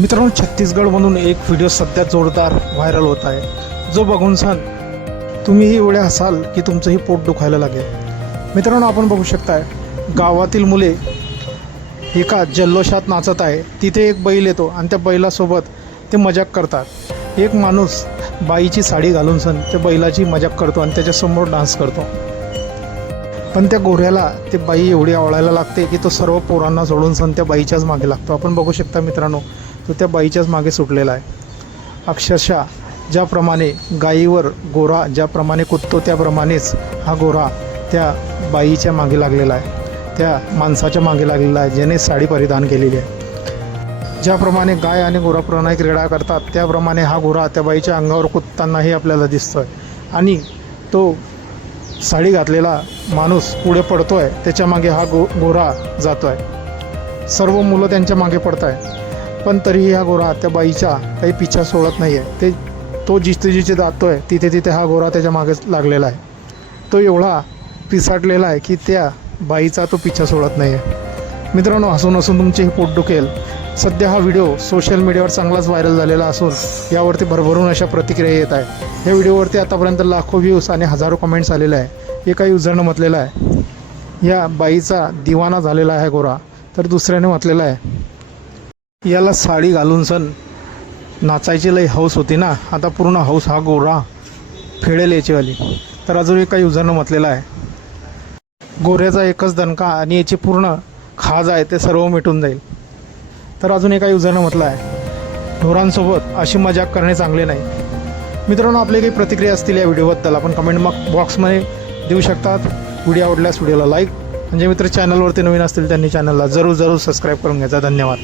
मित्रांनो, छत्तीसगडमधून एक व्हिडिओ सध्या जोरदार व्हायरल होत आहे, जो बघून सण तुम्हीही एवढे हसाल की तुमचंही पोट दुखायला लागेल. मित्रांनो, आपण बघू शकताय गावातील मुले एका जल्लोषात नाचत आहे. तिथे एक बैल येतो आणि त्या बैलासोबत ते मजाक करतात. एक माणूस बाईची साडी घालून सण त्या बैलाची मजाक करतो आणि त्याच्यासमोर डान्स करतो. पण त्या गोऱ्याला ते बाई एवढी आवडायला लागते की तो सर्व पोरांना सोडून सण त्या बाईच्याच मागे लागतो. आपण बघू शकता मित्रांनो, तो त्या बाईच्याच मागे सुटलेला आहे. अक्षरशः ज्याप्रमाणे गायीवर गोरा ज्याप्रमाणे कुदतो त्याप्रमाणेच हा गोरा त्या बाईच्या मागे लागलेला आहे, त्या माणसाच्या मागे लागलेला आहे ज्याने साडी परिधान केलेली आहे. ज्याप्रमाणे गाय आणि गोराप्रमाणे क्रीडा करतात त्याप्रमाणे हा गोरा त्या बाईच्या अंगावर कुदतानाही आपल्याला दिसतोय. आणि तो साडी घातलेला माणूस पुढे पडतोय, त्याच्या मागे हा गोरा जातोय. सर्व मुलं त्यांच्या मागे पडत आहे, पण तरीही हा गोरा त्या बाईचा काही पिछा सोडत नाही आहे. तो जिथे जातोय तिथे हा गोरा त्याच्या मागे लागलेला आहे. तो एवढा पिसाटलेला आहे की त्या बाईचा तो पिछा सोडत नाही आहे. मित्रांनो, हसून हसून तुमचे हे पोट दुखेल. सध्या हा व्हिडिओ सोशल मीडियावर चांगलाच व्हायरल झालेला असून यावरती भरभरून अशा प्रतिक्रिया येत आहे. या व्हिडिओवरती आतापर्यंत लाखो व्ह्यूज आणि हजारो कमेंट्स आलेले आहे. एका युजरनं म्हटलेलं आहे, या बाईचा दिवाना झालेला आहे गोरा. तर दुसऱ्याने म्हटलेलं आहे, याला साडी घालून सण नाचायची लई हौस होती ना, आता पूर्ण हौस हा गोरा फेडेल याचीवाली. तर अजून एका युजरनं म्हटलेलं आहे, गोऱ्याचा एकच दणका आणि याची पूर्ण खाज आहे ते सर्व मिटून जाईल. तर अजून एका युजरनं म्हटलं आहे, ढोरांसोबत अशी मजाक करणे चांगले नाही. मित्रांनो, आपले काही प्रतिक्रिया असतील या व्हिडिओबद्दल आपण कमेंट बॉक्समध्ये देऊ शकतात. व्हिडिओ आवडल्यास व्हिडिओला लाईक, म्हणजे मित्र चॅनलवरती नवीन असतील त्यांनी चॅनलला जरूर सबस्क्राईब करून घ्यायचा. धन्यवाद.